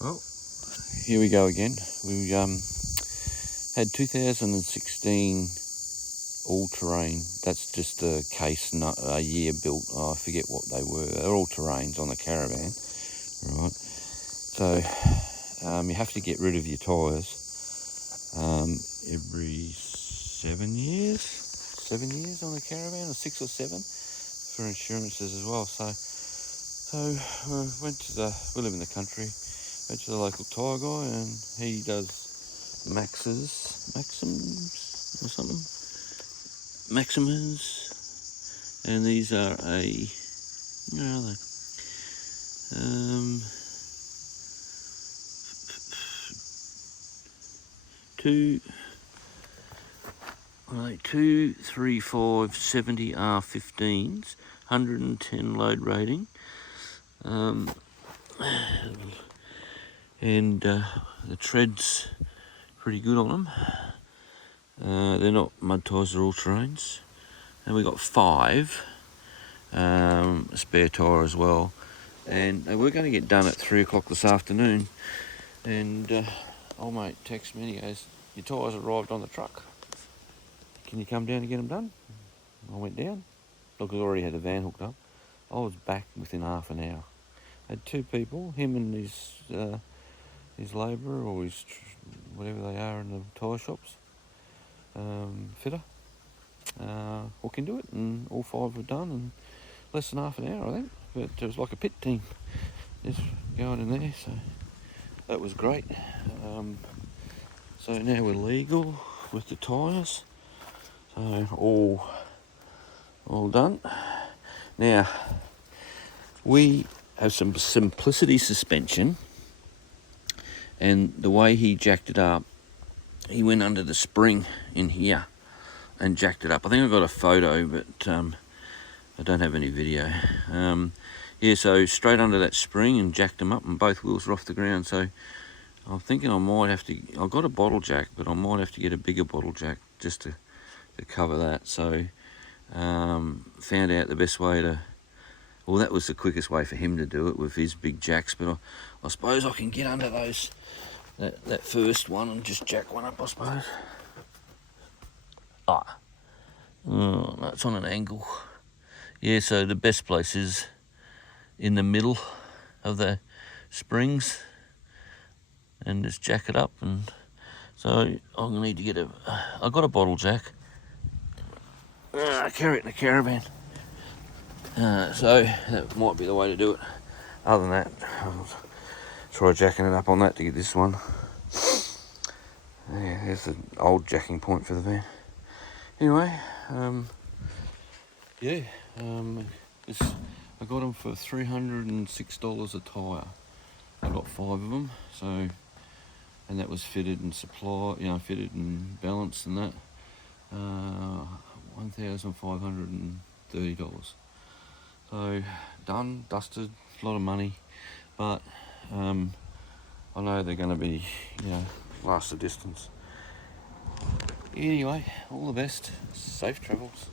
Well, here we go again. We had 2016 all-terrain. That's just a case, not a year built. I forget what they were. They're all-terrains on the caravan, right? So you have to get rid of your tyres every 7 years. 7 years on a caravan, or 6 or 7 for insurances as well. So we live in the country. Went to the local tyre guy, and he does Maxxis or something. Maximums, and these are where are they? 23570 R15s, 110 load rating. And the tread's pretty good on them. They're not mud tyres, they're all terrains. And we got 5, a spare tyre as well. And they were going to get done at 3 o'clock this afternoon. And old mate texts me and he goes, "Your tyres arrived on the truck. Can you come down and get them done?" I went down. Look, I already had the van hooked up. I was back within half an hour. I had 2 people, him and his labourer or his whatever they are in the tyre shops, fitter, hook into it, and all 5 were done in less than half an hour, I think. But it was like a pit team just going in there, so that was great. So now we're legal with the tyres, so all done. Now we have some Simplicity suspension, and the way he jacked it up, he went under the spring in here and jacked it up. I think I got a photo, but I don't have any video. Yeah, so straight under that spring and jacked them up, and both wheels are off the ground. So I'm thinking I might have to, I've got a bottle jack, but I might have to get a bigger bottle jack just to cover that. So found out the best way to, well, that was the quickest way for him to do it with his big jacks, but I suppose I can get under those, that first one and just jack one up, I suppose. Oh, no, it's on an angle. Yeah, so the best place is in the middle of the springs, and just jack it up. And so I'm gonna need to get I got a bottle jack. I carry it in the caravan. So that might be the way to do it. Other than that, I'll try jacking it up on that to get this one. Yeah, there's an old jacking point for the van. Anyway, yeah, I got them for $306 a tyre. I got 5 of them, so, and that was fitted and fitted and balanced and that. $1,530. So done, dusted, a lot of money, but I know they're going to be, last the distance. Anyway, all the best, safe travels.